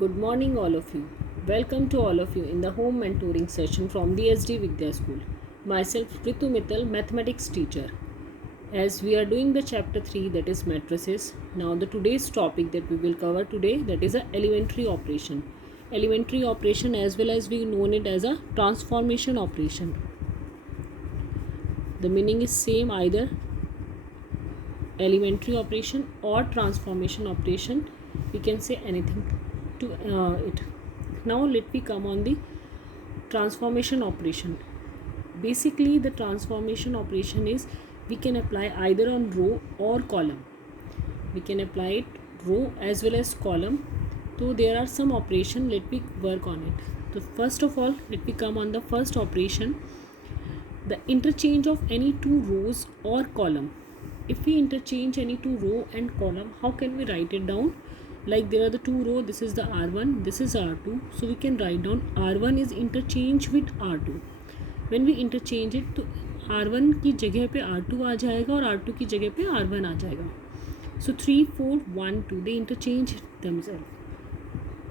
Good morning, all of you. Welcome to all of you in the home mentoring session from the SD Vidya School. Myself, Ritu Mittal, mathematics teacher. As we are doing the chapter 3, that is matrices. Now, the today's topic that we will cover today, that is a elementary operation. Elementary operation, as well as we know it as a transformation operation. The meaning is same, either elementary operation or transformation operation. We can say anything to it. Now let me come on the transformation operation. Basically, the transformation operation is we can apply either on row or column. We can apply it row as well as column. So there are some operation. Let me work on it. So first of all, let me come on the first operation. The interchange of any two rows or column. If we interchange any two row and column, how can we write it down? Like there are the two row, this is the R1, this is R2. So we can write down R1 is interchange with R2. When we interchange it, तो R1 की जगह पे R2 आ जाएगा और R2 की जगह पे R1 आ जाएगा. So 3, 4, 1, 2, they interchange themselves.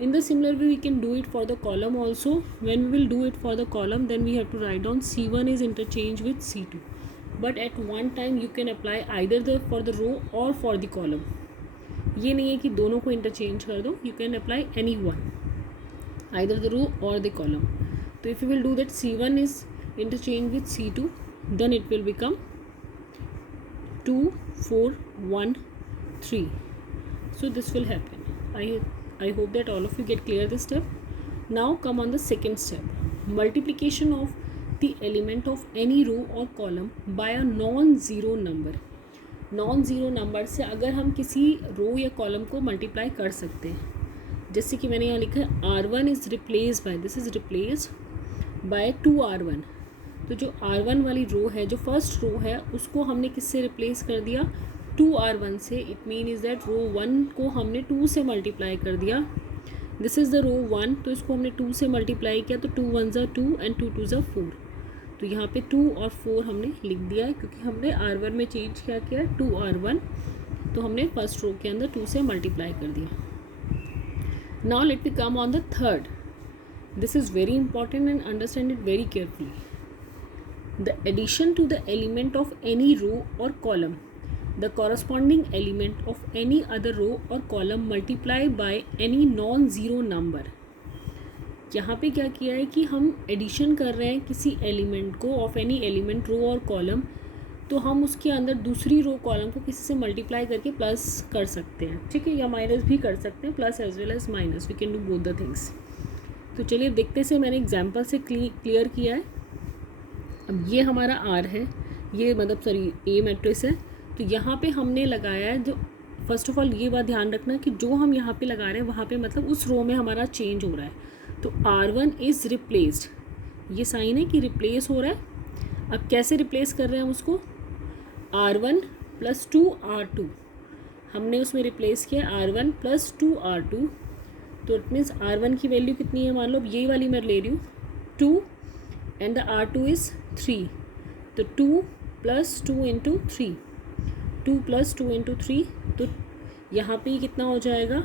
In the similar way, we can do it for the column also. When we will do it for the column, then we have to write down C1 is interchange with C2. But at one time you can apply either for the row or for the column. ये नहीं है कि दोनों को interchange कर दो. You can apply any one, either the row और the column. तो if you will do that C1 is interchange with C2, then it will become 2, 4, 1, 3. So this will happen. I hope that all of you get clear this step. Now come on the second step. Multiplication of the element of any row or column by a non-zero number. Non zero number से अगर हम किसी रो या column को multiply कर सकते हैं. जैसे कि मैंने यहाँ लिखा है R1 is replace bye, this is replaced by 2R1. तो जो R1 वाली रो है, जो फर्स्ट रो है, उसको हमने किससे रिप्लेस कर दिया? 2R1 से. It mean is that row 1 को हमने 2 से मल्टीप्लाई कर दिया. दिस इज़ द रो 1, तो इसको हमने 2 से मल्टीप्लाई किया. तो 2 1 ज़ा 2 एंड 2 2 ज़ा 4. तो यहाँ पे 2 और 4 हमने लिख दिया है क्योंकि हमने R1 में चेंज क्या किया, 2R1. तो हमने फर्स्ट रो के अंदर 2 से मल्टीप्लाई कर दिया. Now let me come on the third. This is very important and understand it very carefully. The addition to the element of any row और column, the corresponding element of any other row और column multiply by any non zero number. यहाँ पे क्या किया है कि हम addition कर रहे हैं किसी एलिमेंट को ऑफ एनी एलिमेंट रो और कॉलम. तो हम उसके अंदर दूसरी रो कॉलम को किसी से मल्टीप्लाई करके प्लस कर सकते हैं, ठीक है, या माइनस भी कर सकते हैं. Plus as well as minus, we can do both the things. तो चलिए देखते से मैंने एग्जाम्पल से क्लियर किया है. अब ये हमारा R है, ये मतलब सॉरी A मैट्रिक्स है. तो यहाँ पे हमने लगाया है, जो फर्स्ट ऑफ ऑल ये बात ध्यान रखना कि जो हम यहाँ पे लगा रहे हैं वहाँ पे मतलब उस रो में हमारा चेंज हो रहा है. तो R1 इज़ रिप्लेस्ड, ये साइन है कि रिप्लेस हो रहा है. अब कैसे रिप्लेस कर रहे हैं हम उसको? R1 प्लस 2R2 हमने उसमें रिप्लेस किया. R1 plus 2R2. तो इट मीन्स R1 की वैल्यू कितनी है, मान लो ये वाली मैं ले रही हूँ 2 एंड द R2 इज़ 3. तो 2 प्लस 2 इंटू 3, 2 प्लस 2 इंटू 3. तो यहाँ पे कितना हो जाएगा?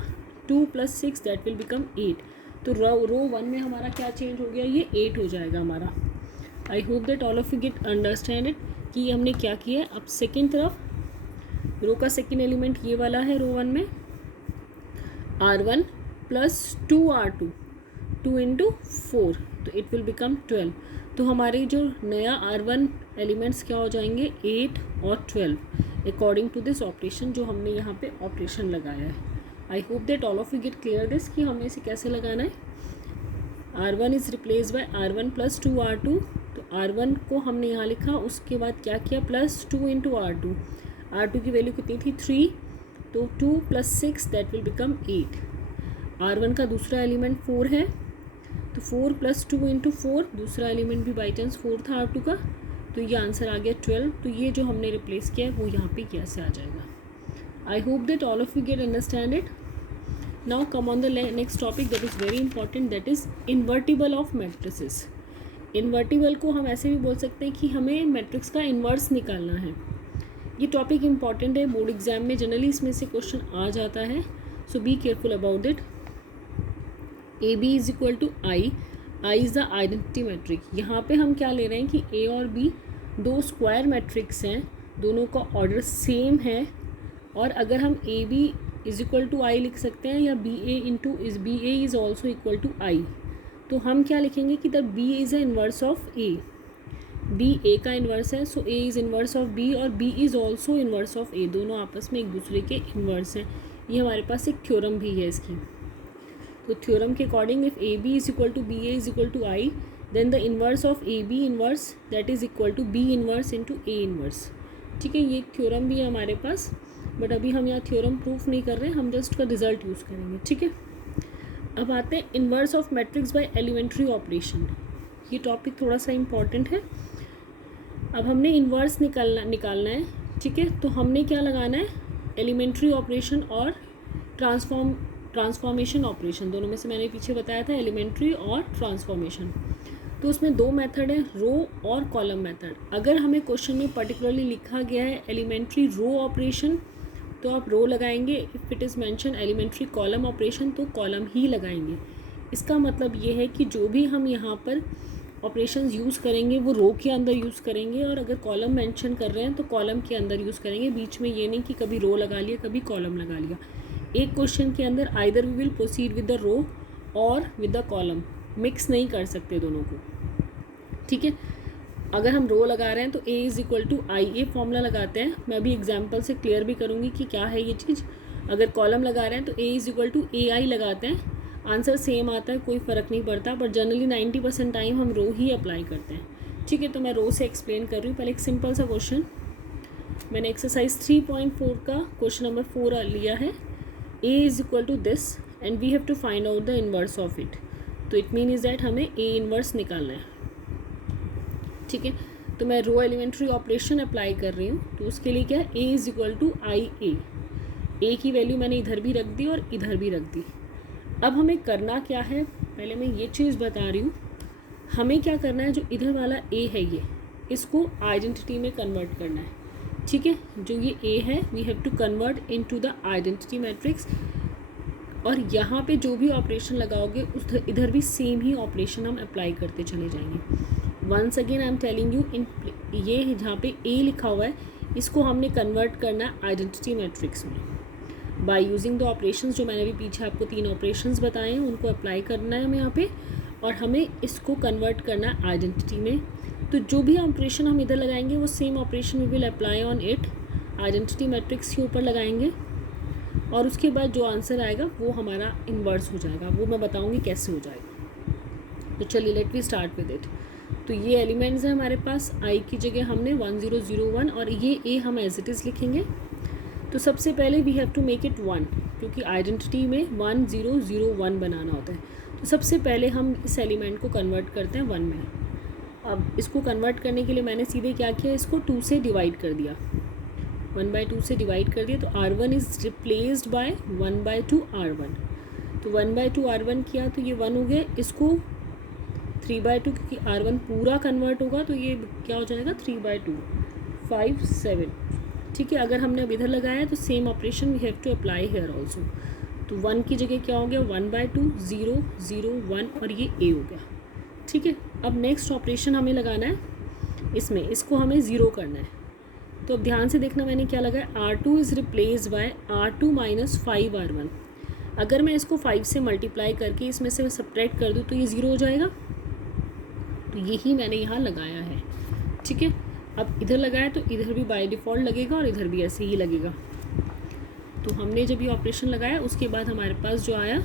2 प्लस 6, दैट विल बिकम 8. तो रो 1 में हमारा क्या चेंज हो गया? ये 8 हो जाएगा हमारा. I hope that all of you get understand it कि हमने क्या किया है. अब सेकेंड तरफ रो का सेकेंड एलिमेंट ये वाला है रो 1 में, R1 प्लस 2R2, 2 इंटू 4. तो इट विल बिकम 12. तो हमारे जो नया R1 एलिमेंट्स क्या हो जाएंगे? 8 और 12 अकॉर्डिंग टू दिस ऑपरेशन जो हमने यहाँ पे ऑपरेशन लगाया है. I hope that all of you get clear this कि हमें इसे कैसे लगाना है. R1 is replace bye R1 plus 2R2. तो R1 को हमने यहाँ लिखा, उसके बाद क्या किया? Plus 2 into R2. R2 की वैल्यू कितनी थी? 3. तो 2 plus 6, that will become 8. R1 का दूसरा एलिमेंट 4 है. तो 4 प्लस 2 इंटू 4, दूसरा एलिमेंट भी बाई चांस 4 था R2 का. तो ये आंसर आ गया 12. तो ये जो हमने रिप्लेस किया है वो यहाँ पे कैसे आ जाएगा. I hope that all of you get understand it. Now come on the next topic that is very important, that is invertible of matrices. Invertible को हम ऐसे भी बोल सकते हैं कि हमें मैट्रिक्स का इन्वर्स निकालना है. ये टॉपिक इंपॉर्टेंट है, बोर्ड एग्जाम में जनरली इसमें से क्वेश्चन आ जाता है. So be careful about it. A B is equal to I is the identity matrix. यहाँ पे हम क्या ले रहे हैं कि ए और बी दो स्क्वायर मैट्रिक्स हैं, दोनों का ऑर्डर सेम है, और अगर हम A B is equal to I लिख सकते हैं या B A into is B A is also equal to I, तो हम क्या लिखेंगे कि the B is a inverse of A, B A का इन्वर्स है, so A is inverse of B और B is also inverse of A, दोनों आपस में एक दूसरे के इन्वर्स हैं। ये हमारे पास एक थ्योरम भी है इसकी। तो थ्योरम के according if A B is equal to B A is equal to I, then the inverse of A B inverse that is equal to B inverse into A inverse. ठीक है, ये theorem भी है हमारे पास, but अभी हम यहाँ theorem proof नहीं कर रहे हैं, हम जस्ट का रिजल्ट यूज़ करेंगे। ठीक है, अब आते हैं inverse of matrix by elementary operation. ये टॉपिक थोड़ा सा इम्पॉर्टेंट है। अब हमने इन्वर्स निकालना है। ठीक है, तो हमने क्या लगाना है, एलिमेंट्री ऑपरेशन और ट्रांसफॉर्मेशन ऑपरेशन, दोनों में से मैंने पीछे बताया था एलिमेंट्री और ट्रांसफॉर्मेशन। तो उसमें दो मेथड है, रो और कॉलम मेथड। अगर हमें क्वेश्चन में पर्टिकुलरली लिखा गया है एलिमेंट्री रो ऑपरेशन तो आप रो लगाएंगे, if it is mention elementary column operation तो कॉलम ही लगाएंगे। इसका मतलब ये है कि जो भी हम यहाँ पर ऑपरेशंस यूज़ करेंगे वो रो के अंदर यूज़ करेंगे, और अगर कॉलम मेंशन कर रहे हैं तो कॉलम के अंदर यूज़ करेंगे। बीच में ये नहीं कि कभी रो लगा लिया कभी कॉलम लगा लिया। एक क्वेश्चन के अंदर either we will proceed with the row और विद द कॉलम, मिक्स नहीं कर सकते दोनों को। ठीक है, अगर हम रो लगा रहे हैं तो A is equal to I, a formula लगाते हैं। मैं अभी एग्जाम्पल से क्लियर भी करूँगी कि क्या है ये चीज़। अगर कॉलम लगा रहे हैं तो ए इज़ इक्वल टू ए आई लगाते हैं, आंसर सेम आता है, कोई फ़र्क नहीं पड़ता, बट जनरली 90% टाइम हम रो ही अप्लाई करते हैं। ठीक है, तो मैं रो से एक्सप्लेन कर रही हूँ। पहले एक सिंपल सा क्वेश्चन, मैंने एक्सरसाइज 3.4 का क्वेश्चन नंबर 4 लिया है। A is equal to this and we have to find out the inverse of it. तो इट मीन इज़ दैट हमें ए इन्वर्स निकालना है। ठीक है, तो मैं रो एलिमेंट्री ऑपरेशन अप्लाई कर रही हूँ, तो उसके लिए क्या है, A is equal to I ए की वैल्यू मैंने इधर भी रख दी और इधर भी रख दी। अब हमें करना क्या है, पहले मैं ये चीज़ बता रही हूँ। हमें क्या करना है, जो इधर वाला ए है ये, इसको आइडेंटिटी में कन्वर्ट करना है। ठीक है, जो ये ए है we have to convert into the identity matrix, और यहाँ पे जो भी ऑपरेशन लगाओगे उस इधर भी सेम ही ऑपरेशन हम अप्लाई करते चले जाएंगे। Once again I am telling you, in ये जहाँ पे ए लिखा हुआ है इसको हमने कन्वर्ट करना है आइडेंटिटी मैट्रिक्स में बाय यूजिंग द ऑपरेशंस, जो मैंने भी पीछे आपको 3 ऑपरेशंस बताए हैं उनको अप्लाई करना है हमें यहाँ पे, और हमें इसको कन्वर्ट करना है आइडेंटिटी में। तो जो भी ऑपरेशन हम इधर लगाएंगे वो same operation we will apply on it, identity matrix के ऊपर लगाएंगे, और उसके बाद जो आंसर आएगा वो हमारा इन्वर्स हो जाएगा। वो मैं बताऊँगी कैसे हो जाएगा। तो चलिए let we start with it. तो ये एलिमेंट्स हैं हमारे पास, आई की जगह हमने 1001 और ये ए हम एज इट इज़ लिखेंगे। तो सबसे पहले we have to make it 1, क्योंकि आइडेंटिटी में 1001 बनाना होता है। तो सबसे पहले हम इस एलिमेंट को कन्वर्ट करते हैं 1 में। अब इसको कन्वर्ट करने के लिए मैंने सीधे क्या किया, इसको 2 से डिवाइड कर दिया, 1/2 से डिवाइड कर दिया। तो R1 is replaced by 1/2 R1। तो 1/2 R1 किया तो ये 1 हो गया, इसको 3/2, क्योंकि R1 पूरा कन्वर्ट होगा तो ये क्या हो जाएगा 3/2, 5 7। ठीक है, अगर हमने अब इधर लगाया तो same operation we have to apply here also. तो 1 की जगह क्या हो गया 1/2, 0 0 1 और ये ए हो गया। ठीक है, अब नेक्स्ट ऑपरेशन हमें लगाना है इसमें, इसको हमें 0 करना है। तो अब ध्यान से देखना मैंने क्या लगाया, R2 is replace bye R2 minus 5 R1। अगर मैं इसको 5 से मल्टीप्लाई करके इसमें से सब्ट्रैक्ट कर दूँ तो ये 0 हो जाएगा। तो यही मैंने यहाँ लगाया है। ठीक है, अब इधर लगाया तो इधर भी बाय डिफ़ॉल्ट लगेगा और इधर भी ऐसे ही लगेगा। तो हमने जब ये ऑपरेशन लगाया उसके बाद हमारे पास जो आया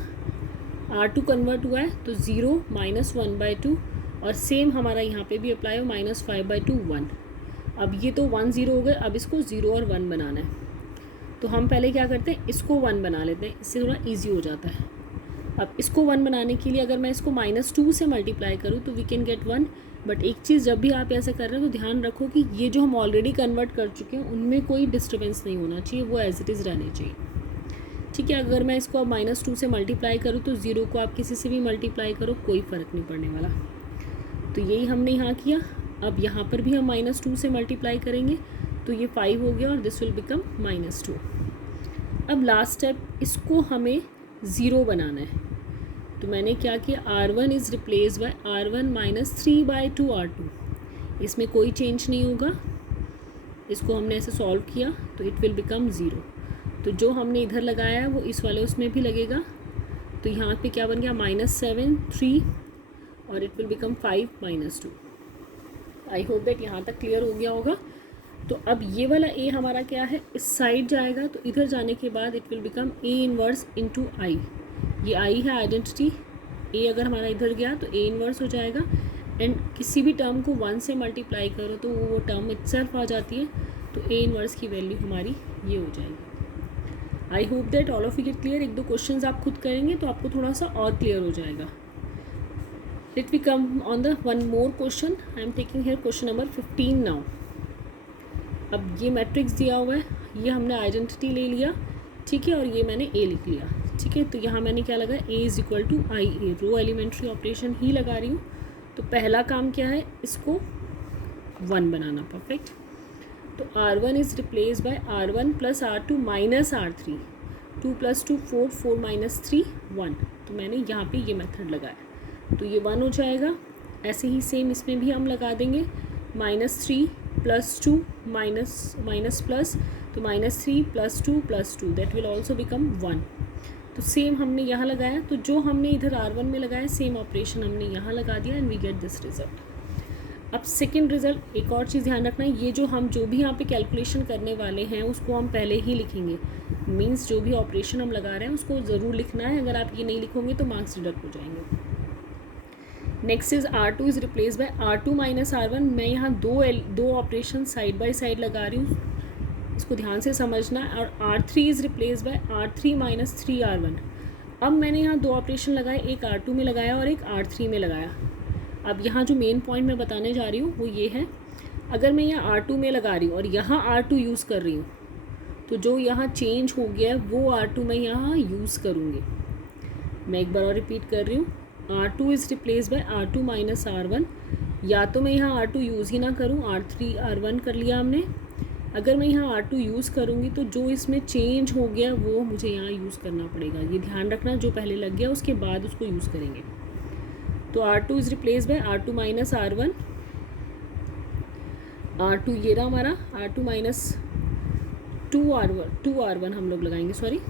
R2 कन्वर्ट हुआ है तो 0 माइनस 1/2, और सेम हमारा यहाँ पे भी अप्लाई हो -5/2 1। अब ये तो 1 0 हो गए, अब इसको 0 और 1 बनाना है। तो हम पहले क्या करते हैं, इसको 1 बना लेते हैं, इससे थोड़ा ईजी हो जाता है। अब इसको 1 बनाने के लिए अगर मैं इसको -2 से मल्टीप्लाई करूँ तो वी कैन गेट 1। बट एक चीज़ जब भी आप ऐसा कर रहे हो तो ध्यान रखो कि ये जो हम ऑलरेडी कन्वर्ट कर चुके हैं उनमें कोई डिस्टर्बेंस नहीं होना चाहिए, वो एज इट इज़ रहने चाहिए। ठीक है, अगर मैं इसको अब -2 से मल्टीप्लाई करूँ तो 0 को आप किसी से भी मल्टीप्लाई करो कोई फ़र्क नहीं पड़ने वाला। तो यही हमने यहाँ किया। अब यहाँ पर भी हम -2 से मल्टीप्लाई करेंगे तो ये 5 हो गया और दिस विल बिकम -2। अब लास्ट स्टेप, इसको हमें 0 बनाना है। तो मैंने क्या किया, R1 is replace bye R1 minus 3/2 R2। इसमें कोई चेंज नहीं होगा, इसको हमने ऐसे सॉल्व किया तो इट विल बिकम 0। तो जो हमने इधर लगाया है वो इस वाले उसमें भी लगेगा, तो यहाँ पे क्या बन गया -7 3 और it will become 5 -2। I hope that यहाँ तक क्लियर हो गया होगा। तो अब ये वाला ए हमारा क्या है, इस साइड जाएगा, तो इधर जाने के बाद it will become a inverse into I. ये आई है आइडेंटिटी, ए अगर हमारा इधर गया तो ए इनवर्स हो जाएगा। एंड किसी भी टर्म को 1 से मल्टीप्लाई करो तो वो टर्म इटसेल्फ आ जाती है, तो ए इनवर्स की वैल्यू हमारी ये हो जाएगी। I hope that all of you get clear. एक दो क्वेश्चंस आप खुद करेंगे तो आपको थोड़ा सा और क्लियर हो जाएगा। Let we come on the one more question. I am taking here question number 15 now. अब ये मैट्रिक्स दिया हुआ है, ये हमने आइडेंटिटी ले लिया, ठीक है, और ये मैंने ए लिख लिया, ठीक है। तो यहाँ मैंने क्या लगा, A is equal to I A, row elementary operation ही लगा रही हूँ। तो पहला काम क्या है, इसको 1 बनाना, परफेक्ट। तो R1 is replace bye R1 plus R2 minus R3, 2 + 2 4, 4 - 3 1। तो मैंने यहाँ पे ये मेथड लगाया, तो ये 1 हो जाएगा। ऐसे ही सेम इसमें भी हम लगा देंगे, -3 + 2 माइनस प्लस, तो -3 + 2 + 2 दैट विल ऑल्सो बिकम 1। तो सेम हमने यहाँ लगाया, तो जो हमने इधर R1 में लगाया सेम ऑपरेशन हमने यहाँ लगा दिया and we get this result. अब सेकंड रिजल्ट, एक और चीज़ ध्यान रखना है, ये जो भी यहाँ पे कैलकुलेशन करने वाले हैं उसको हम पहले ही लिखेंगे। मींस जो भी ऑपरेशन हम लगा रहे हैं उसको ज़रूर लिखना है, अगर आप ये नहीं लिखोगे तो मार्क्स डिडक्ट हो जाएंगे। Next is R2 is replace bye R2 minus R1। मैं यहाँ दो ऑपरेशन साइड बाय साइड लगा रही हूँ, इसको ध्यान से समझना। और R3 is replace bye R3 minus 3R1। अब मैंने यहाँ दो ऑपरेशन लगाए, एक R2 में लगाया और एक R3 में लगाया। अब यहाँ जो मेन पॉइंट मैं बताने जा रही हूँ वो ये है, अगर मैं यहाँ R2 में लगा रही हूँ और यहाँ R2 यूज़ कर रही हूँ, तो जो यहाँ चेंज हो गया वो R2 मैं यहाँ यूज़ करूँगी। मैं एक बार और रिपीट कर रही हूँ, R2 is replace bye R2 minus R1। या तो मैं यहाँ R2 यूज़ ही ना करूँ, R3 R1 कर लिया हमने। अगर मैं यहाँ R2 यूज़ करूँगी तो जो इसमें चेंज हो गया वो मुझे यहाँ यूज़ करना पड़ेगा। ये ध्यान रखना, जो पहले लग गया उसके बाद उसको यूज़ करेंगे। तो R2 is replace bye R2 minus R1। R2 ये रहा हमारा, R2 माइनस 2R1 हम लोग लगाएंगे, सॉरी,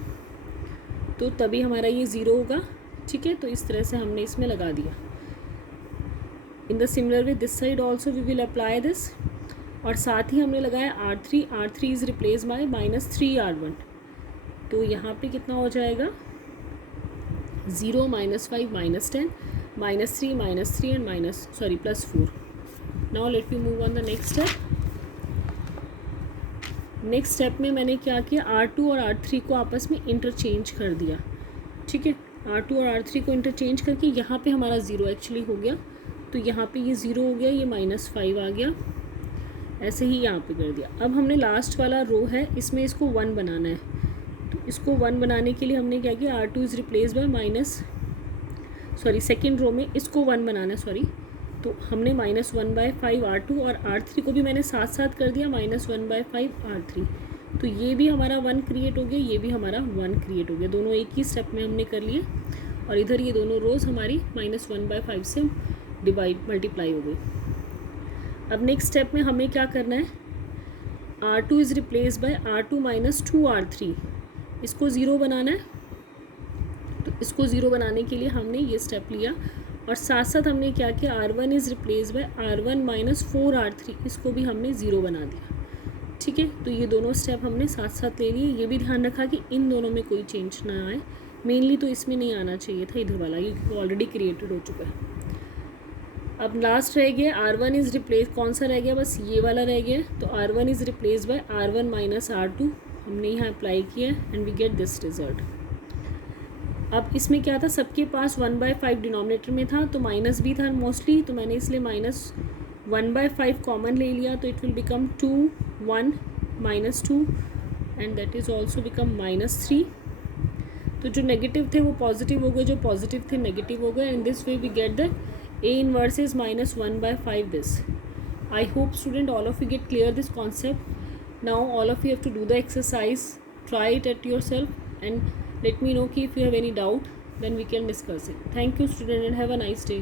तो तभी हमारा ये 0 होगा, ठीक है। तो इस तरह से हमने इसमें लगा दिया। In the similar way this side also we will apply this. और साथ ही हमने लगाया R3 is replace bye -3R1। तो यहाँ पे कितना हो जाएगा, 0 -5 -10 -3 and +4। Now let me move on the next step. Next step में मैंने क्या किया, R2 और R3 को आपस में इंटरचेंज कर दिया, ठीक है। R2 और R3 को इंटरचेंज करके यहाँ पे हमारा 0 एक्चुअली हो गया, तो यहाँ पे ये 0 हो गया, ये -5 आ गया, ऐसे ही यहाँ पे कर दिया। अब हमने लास्ट वाला रो है, इसमें इसको 1 बनाना है। तो इसको 1 बनाने के लिए हमने क्या किया, R2 is replace by second row में इसको 1 बनाना है, सॉरी। तो हमने -1/5 R2 और R3 को भी मैंने साथ साथ कर दिया, -1/5 R3। तो ये भी हमारा 1 क्रिएट हो गया, ये भी हमारा 1 क्रिएट हो गया, दोनों एक ही स्टेप में हमने कर लिए। और इधर ये दोनों रोज़ हमारी -1/5 से मल्टीप्लाई हो गई। अब नेक्स्ट स्टेप में हमें क्या करना है, R2 is replace bye R2 minus 2R3। इसको 0 बनाना है, तो इसको 0 बनाने के लिए हमने ये स्टेप लिया। और साथ साथ हमने क्या किया, R1 is replace bye R1 minus 4R3, इसको भी हमने 0 बना दिया, ठीक है। तो ये दोनों स्टेप हमने साथ साथ ले लिए। ये भी ध्यान रखा कि इन दोनों में कोई चेंज ना आए, मेनली तो इसमें नहीं आना चाहिए था इधर वाला, ये ऑलरेडी क्रिएटेड हो चुका है। अब लास्ट रह गया R1 इज़ रिप्लेस, कौन सा रह गया, बस ये वाला रह गया। तो R1 is replace bye R1 minus R2 हमने यहाँ अप्लाई किया and we get this result. अब इसमें क्या था, सबके पास 1/5 डिनोमिनेटर में था, तो माइनस भी था मोस्टली, तो मैंने इसलिए -1/5 कॉमन ले लिया, तो it will become 2 1 -2 and that is also become -3। तो जो नेगेटिव थे वो पॉजिटिव हो गए, जो पॉजिटिव थे नेगेटिव हो गए, and this way we get the A inverse is -1/5 this. I hope student all of you get clear this concept. Now all of you have to do the exercise, try it at yourself and let me know if you have any doubt. then we can discuss it. Thank you student and have a nice day.